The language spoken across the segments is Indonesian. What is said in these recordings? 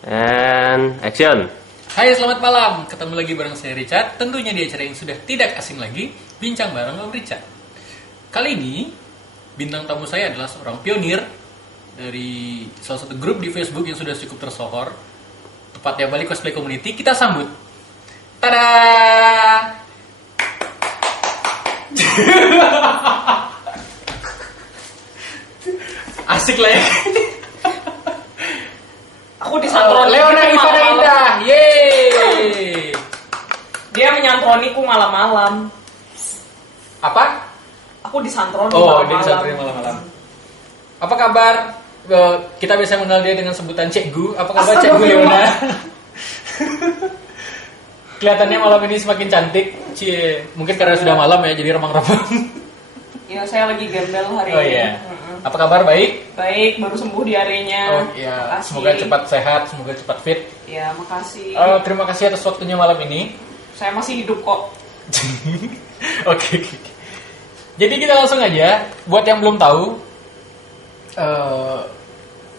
And action. Hai, selamat malam. Ketemu lagi bareng saya Richard. Tentunya di acara yang sudah tidak asing lagi, Bincang bareng Om Richard. Kali ini bintang tamu saya adalah seorang pionir dari salah satu grup di Facebook yang sudah cukup tersohor, tepatnya Bali Cosplay Community. Kita sambut. Tada! Asik lah ya. Aku disantroni Leona Ivana Indah. Yeay. Dia menyantroniku malam-malam. Apa? Aku disantroni Oh, dia malam-malam. disantroni malam-malam. Apa kabar? Kita biasa mengenal dia dengan sebutan Cikgu. Apa kabar Cikgu Leona? Kelihatannya malam ini semakin cantik. Cie, mungkin karena sudah malam ya, jadi remang-remang. Ya, saya lagi gembel hari Oh ini. iya. Apa kabar? Baik? Baik, baru sembuh diarenya. Oh iya. Makasih. Semoga cepat sehat, semoga cepat fit. Ya, makasih. Terima kasih atas waktunya malam ini. Saya masih hidup kok. Oke. Jadi kita langsung aja. Buat yang belum tahu,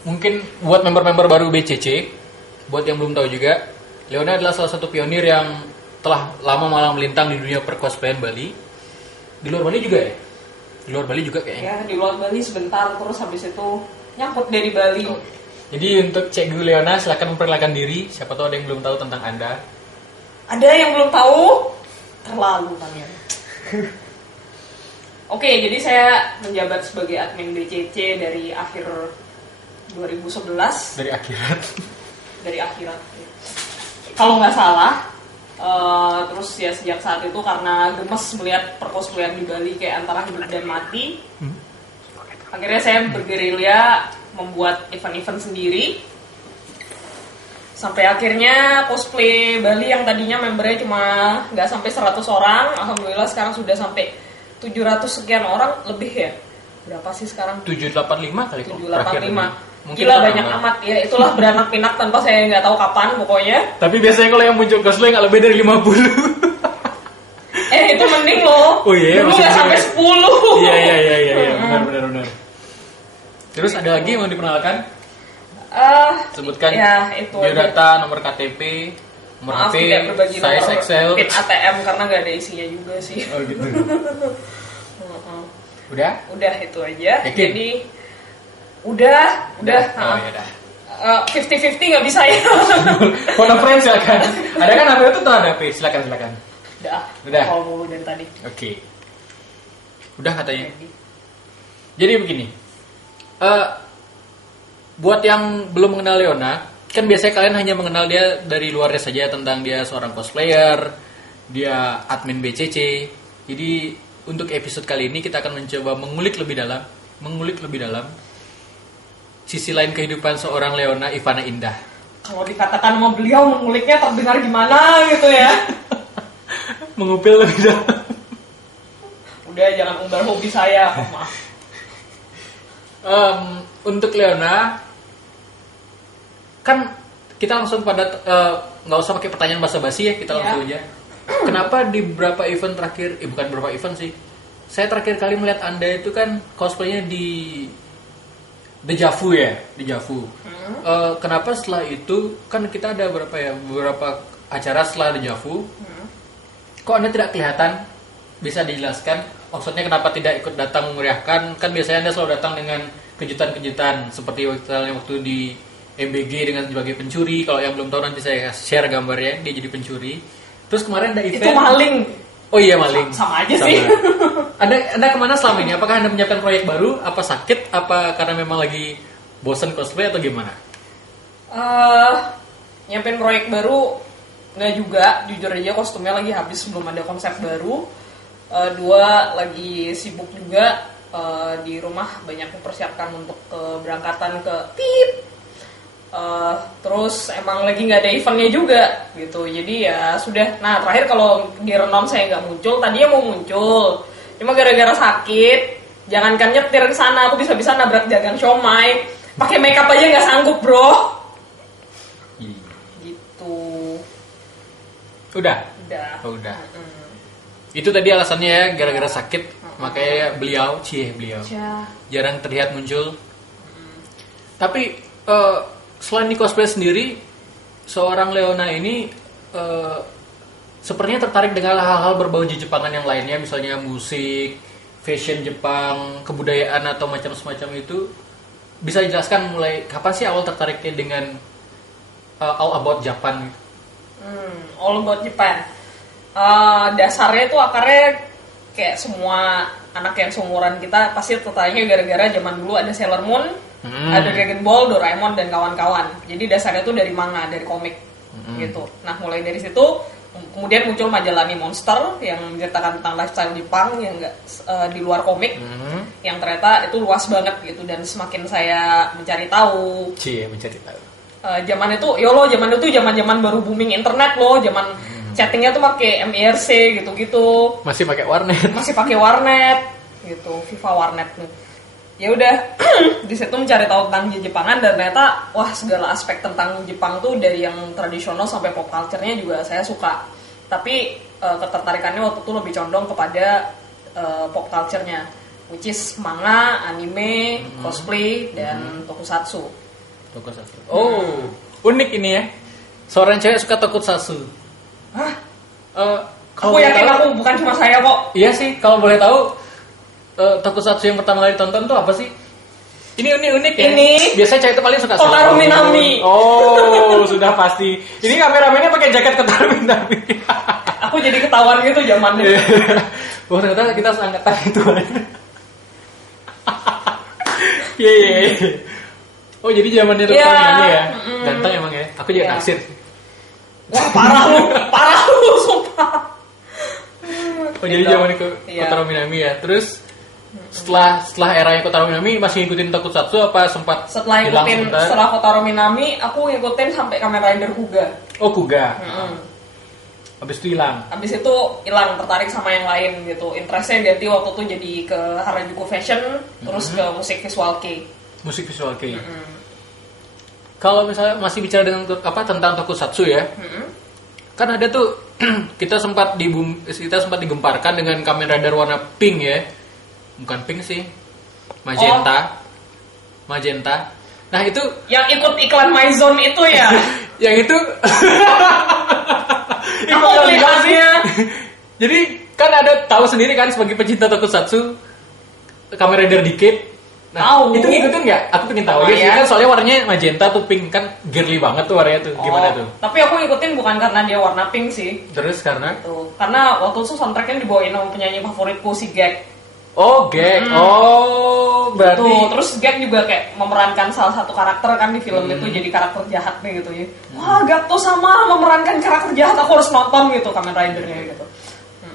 mungkin buat member-member baru BCC, buat yang belum tahu juga, Leona adalah salah satu pionir yang telah lama malam melintang di dunia percosplayan Bali. Di luar Bali juga ya? Di luar Bali juga kayaknya. Ya, di luar Bali sebentar, terus habis itu nyangkut dari Bali. Oh. Jadi untuk Cik Gu Leona, silakan memperkenalkan diri. Siapa tahu ada yang belum tahu tentang Anda. Ada yang belum tahu? Terlalu kalian. Oke, jadi saya menjabat sebagai admin BCC dari akhir 2011. Dari akhirat. Dari akhirat. Kalau nggak salah. Terus ya sejak saat itu karena gemes melihat percosplayan di Bali kayak antara hidup dan mati, akhirnya saya bergerilya membuat event-event sendiri. Sampai akhirnya cosplay Bali yang tadinya membernya cuma nggak sampai 100 orang, alhamdulillah sekarang sudah sampai 700 sekian orang lebih ya. Berapa sih sekarang? 785 kali kok. 785. Mungkin Gila tambah. banyak amat ya. Itulah beranak pinak tanpa saya nggak tahu kapan pokoknya. Tapi biasanya kalau yang muncul cosplay nggak lebih dari 50. Itu mending loh. Oh iya, dulu masih nggak sampai mending. 10. Iya. Benar. Terus ada lagi yang mau diperkenalkan? Sebutkan ya, itu biodata, nomor KTP, nomor Maaf HP, tidak berbagi size nomor Excel. PIN ATM karena nggak ada isinya juga sih. Oh gitu. Udah? Udah itu aja. Yakin? Jadi udah. Oh iya dah. 50-50 nggak bisa ya. Phone a friend silakan. Ada kan HP itu tuh ada HP, silakan. Udah. Kalau mulu dari tadi. Oke. Udah katanya. Jadi begini. Buat yang belum mengenal Leona, kan biasanya kalian hanya mengenal dia dari luarnya saja tentang dia seorang cosplayer, dia admin BCC. Jadi untuk episode kali ini kita akan mencoba mengulik lebih dalam sisi lain kehidupan seorang Leona Ivana Indah. Kalau dikatakan sama beliau menguliknya terdengar gimana gitu ya. Mengupil lebih dalam. Udah jangan umbar hobi saya, maaf. Untuk Leona, kan kita langsung pada nggak usah pakai pertanyaan basa-basi ya, kita langsung aja. Kenapa di beberapa event terakhir, bukan beberapa event sih, saya terakhir kali melihat Anda itu kan cosplaynya di Dejavu ya, Dejavu. Kenapa setelah itu kan kita ada beberapa acara setelah Dejavu, kok Anda tidak kelihatan? Bisa dijelaskan? Maksudnya kenapa tidak ikut datang memeriahkan? Kan biasanya Anda selalu datang dengan kejutan-kejutan seperti waktu di MBG dengan sebagai pencuri. Kalau yang belum tahu nanti saya share gambarnya, dia jadi pencuri. Terus kemarin ada event. Itu maling. Oh iya maling. Sama aja sih. Anda kemana selama ini? Apakah Anda menyiapkan proyek baru? Apa sakit? Apa karena memang lagi bosan cosplay atau gimana? Nyiapin proyek baru nggak juga. Jujur aja kostumnya lagi habis, belum ada konsep baru. Dua, lagi sibuk juga di rumah, banyak mempersiapkan untuk keberangkatan ke PIP. Terus emang lagi nggak ada eventnya juga gitu, jadi ya sudah. Nah terakhir kalau di Renon saya nggak muncul, tadinya mau muncul, cuma gara-gara sakit, jangankan nyetir ke sana, aku bisa-bisa nabrak jagang siomay, pakai makeup aja nggak sanggup bro. Gitu. Udah. Itu tadi alasannya ya, gara-gara sakit, makanya beliau jarang terlihat muncul. Tapi selain di cosplay sendiri, seorang Leona ini sepertinya tertarik dengan hal-hal berbau Jepangan yang lainnya, misalnya musik, fashion Jepang, kebudayaan atau macam semacam itu. Bisa dijelaskan mulai kapan sih awal tertariknya dengan All About Japan gitu? All About Japan. Dasarnya itu akarnya kayak semua anak yang seumuran kita pasti tertariknya gara-gara zaman dulu ada Sailor Moon, ada Dragon Ball, Doraemon dan kawan-kawan. Jadi dasarnya itu dari manga, dari komik gitu. Nah mulai dari situ kemudian muncul majalah Ni Monster yang menceritakan tentang lifestyle Jepang yang nggak di luar komik, yang ternyata itu luas banget gitu. Dan semakin saya mencari tahu, zaman itu zaman baru booming internet loh, zaman chattingnya tuh pakai MIRC gitu-gitu. Masih pakai warnet gitu, Viva warnet nih. Ya udah di situ mencari tahu tentang Jepangan dan ternyata wah segala aspek tentang Jepang tuh dari yang tradisional sampai pop culture-nya juga saya suka. Tapi ketertarikannya waktu itu lebih condong kepada pop culture-nya, which is manga, anime, cosplay dan tokusatsu. Oh, unik ini ya. Seorang cewek suka tokusatsu. Hah? Aku yakin aku bukan cuma saya kok. Iya sih, kalau boleh tahu tokusatsu yang pertama kali ditonton tuh apa sih? Ini unik ya. Ini biasanya cewek itu paling suka Kotaro Minami. Oh, sudah pasti. Ini kameramennya pakai jaket Kotaro Minami. Aku jadi ketahuan gitu zamannya. Oh, ternyata kita seangkatan itu. Iya. Oh, jadi zamannya Kotaro Minami ya. Ganteng emang ya. Aku juga naksir. Wah, parah lu, sumpah. Oh, jadi zamannya Kotaro Minami ya. Terus setelah eranya Kotaro Minami masih ngikutin tokusatsu apa sempat setelah Kotaro Minami aku ngikutin sampai Kamen Rider Kuga. Oh, Kuga. Habis itu hilang. Habis itu hilang, tertarik sama yang lain gitu. Interestnya ganti waktu itu jadi ke Harajuku Fashion, terus ke musik visual kei. Musik visual kei. Kalau misalnya masih bicara tentang tokusatsu ya. Kan ada tuh kita sempat digemparkan dengan Kamen Rider warna pink ya. Bukan pink sih. Magenta. Nah, itu yang ikut iklan Maison itu ya. Yang itu aku melihatnya. Jadi kan ada tahu sendiri kan sebagai pecinta tokusatsu Kamen Rider Decade. Nah, tahu. Itu ngikutin nggak? Aku pengen tahu. Dia kan soalnya warnanya magenta tuh, pink kan girly banget tuh warnanya tuh. Gimana tuh? Tapi aku ngikutin bukan karena dia warna pink sih. Terus karena? Tuh, karena waktu itu soundtracknya dibawain sama penyanyi favoritku si Gek. Oh, Gek. Oh, berarti. Tuh, terus Gek juga kayak memerankan salah satu karakter kan di film itu jadi karakter jahatnya gitu ya. Wah, Gek tuh sama memerankan karakter jahat, aku harus nonton gitu Kamen Rider-nya gitu.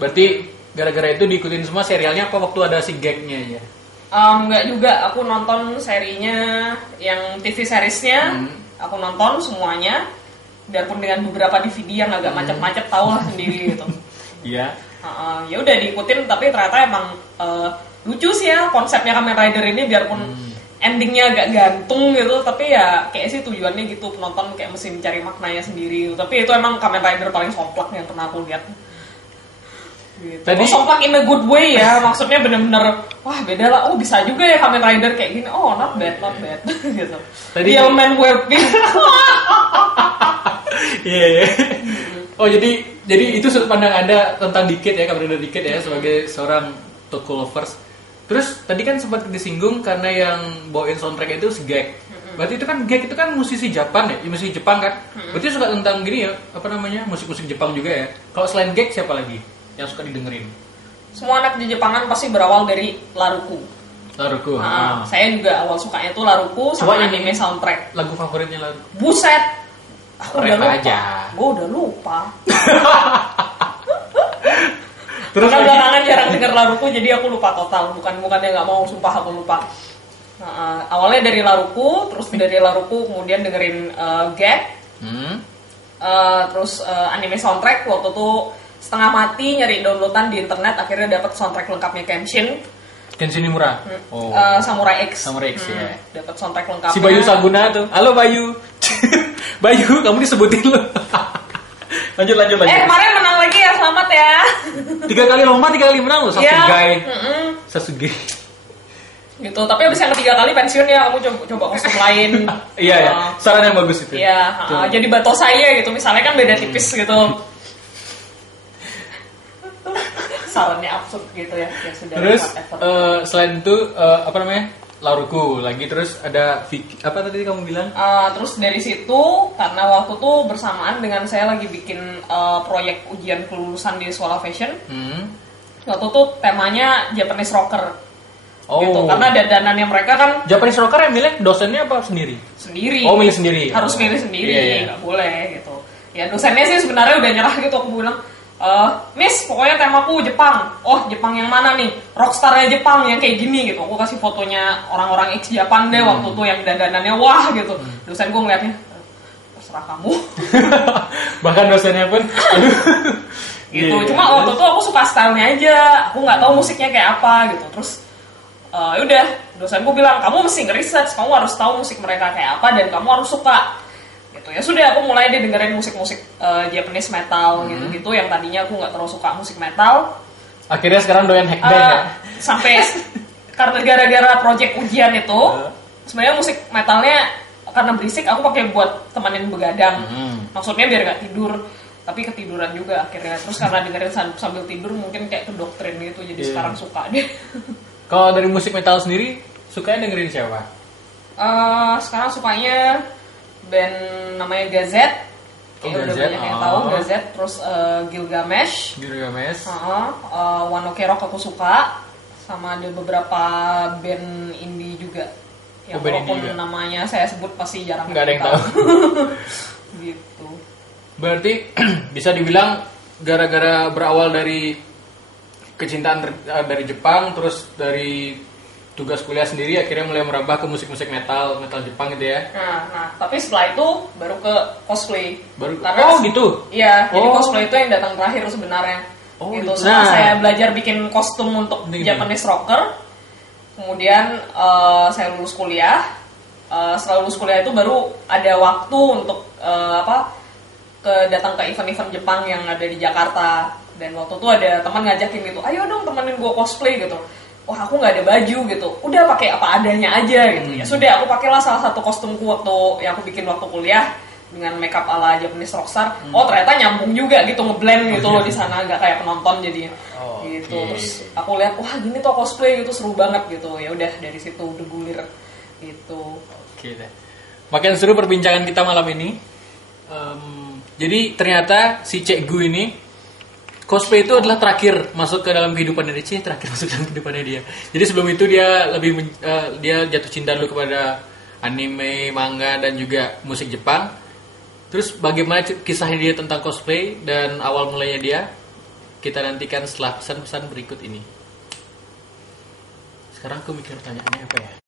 Berarti gara-gara itu diikutin semua serialnya apa waktu ada si Geknya ya? Enggak juga, aku nonton serinya yang TV seriesnya, aku nonton semuanya, biarpun dengan beberapa DVD yang agak macet-macet, tau lah sendiri gitu. Iya. Ya udah diikutin, tapi ternyata emang lucu sih ya konsepnya Kamen Rider ini, biarpun endingnya agak gantung gitu, tapi ya kayak sih tujuannya gitu, penonton kayak mesti mencari maknanya sendiri gitu. Tapi itu emang Kamen Rider paling somplak yang pernah aku lihat. Gitu. Tadi somplak in a good way ya, maksudnya bener-bener wah beda lah, oh bisa juga ya Kamen Rider kayak gini, oh not bad gitu. Real man wear pink. Iya. Oh jadi itu sudut pandang Anda tentang Decade ya, Kamen Rider Decade ya, sebagai seorang toko lovers. Terus tadi kan sempat disinggung karena yang bawain soundtrack itu si Gek. Berarti itu kan Gek itu kan musisi Jepang ya, musisi Jepang kan. Berarti suka tentang gini ya, apa namanya, musik-musik Jepang juga ya. Kalau selain Gek siapa lagi yang suka didengerin? Semua anak di Jepangan pasti berawal dari Laruku. Saya juga awal sukanya tuh Laruku sama anime soundtrack. Lagu favoritnya Laruku? Buset, aku udah lupa. Gue udah lupa. Terus belakangan jarang denger Laruku, jadi aku lupa total. Bukannya nggak mau, sumpah aku lupa. Awalnya dari Laruku, terus dari Laruku kemudian dengerin Gek, terus anime soundtrack waktu itu setengah mati nyari downloadan di internet, akhirnya dapat soundtrack lengkapnya Kenshin Nimura. Samurai X ya. Dapat soundtrack lengkapnya. Si Bayu Saguna tuh. Halo Bayu. Bayu, kamu disebutin lu. lanjut. Kemarin menang lagi ya, selamat ya. 3 kali lomba, 3 kali menang loh. Sasugai. gitu. Tapi abis yang ketiga kali pensiun ya kamu coba kostum lain. Iya ya, saran yang bagus itu. Iya, jadi bato saya gitu misalnya kan beda tipis gitu. Sarannya absurd gitu ya. Sudah Terus selain itu apa namanya? Laruku lagi, terus ada apa tadi kamu bilang? Terus dari situ karena waktu tuh bersamaan dengan saya lagi bikin proyek ujian kelulusan di sekolah fashion. Waktu tuh temanya Japanese rocker. Gitu. Karena dandanannya mereka kan Japanese rocker yang milih dosennya apa sendiri? Sendiri. Oh, milih sendiri. Harus milih sendiri, nggak boleh gitu. Ya dosennya sih sebenarnya udah nyerah gitu, aku bilang Miss, pokoknya temaku Jepang. Oh, Jepang yang mana nih? Rockstarnya Jepang yang kayak gini gitu. Aku kasih fotonya orang-orang X Japan deh waktu tuh yang dandanannya wah gitu. Dosen gue ngeliatnya, terserah kamu. Bahkan dosennya pun, gitu. Cuma waktu itu aku suka stylenya aja. Aku nggak tahu musiknya kayak apa gitu. Terus udah, dosen gue bilang kamu mesti nge-research, kamu harus tahu musik mereka kayak apa dan kamu harus suka. Gitu. Ya sudah, aku mulai deh dengerin musik-musik Japanese metal gitu-gitu yang tadinya aku nggak terlalu suka musik metal. Akhirnya sekarang doyan hack band ya? Sampai karena gara-gara project ujian itu, sebenarnya musik metalnya karena berisik aku pakai buat temenin begadang. Maksudnya biar nggak tidur, tapi ketiduran juga akhirnya. Terus karena dengerin sambil tidur mungkin kayak kedoktrin gitu, jadi sekarang suka deh. Kalau dari musik metal sendiri, sukanya dengerin siapa? Sekarang sukanya band namanya Gazette. Kayak udah banyak yang tahu Gazette. Terus Gilgamesh. One Ok Rock aku suka. Sama ada beberapa band indie juga. Yang walaupun namanya saya sebut pasti jarang nggak ada yang tahu. Gitu. Berarti bisa dibilang gara-gara berawal dari kecintaan dari Jepang, terus dari tugas kuliah sendiri akhirnya mulai merambah ke musik-musik metal Jepang gitu ya. Nah, tapi setelah itu baru ke cosplay. Karena, gitu? Iya, jadi cosplay itu yang datang terakhir sebenarnya. Gitu. Setelah saya belajar bikin kostum untuk Japanese rocker, kemudian saya lulus kuliah. Setelah lulus kuliah itu baru ada waktu untuk datang ke event-event Jepang yang ada di Jakarta. Dan waktu itu ada teman ngajakin gitu, ayo dong temenin gue cosplay gitu. Wah, aku nggak ada baju gitu, udah pakai apa adanya aja gitu. Ya sudah, aku pakailah salah satu kostumku waktu yang aku bikin waktu kuliah dengan makeup ala Japanese rockstar. Oh, ternyata nyambung juga gitu, ngeblend gitu loh di sana, nggak kayak penonton jadinya. Gitu. Terus aku lihat, wah gini tuh cosplay gitu seru banget gitu. Ya udah dari situ bergulir gitu. Oke deh. Makin seru perbincangan kita malam ini. Jadi ternyata si Cek Gu ini cosplay itu adalah terakhir masuk ke dalam kehidupannya dia, terakhir masuk dalam kehidupannya dia. Jadi sebelum itu dia dia jatuh cinta dulu kepada anime, manga dan juga musik Jepang. Terus bagaimana kisahnya dia tentang cosplay dan awal mulanya dia, kita nantikan setelah pesan-pesan berikut ini. Sekarang aku mikir pertanyaannya apa ya?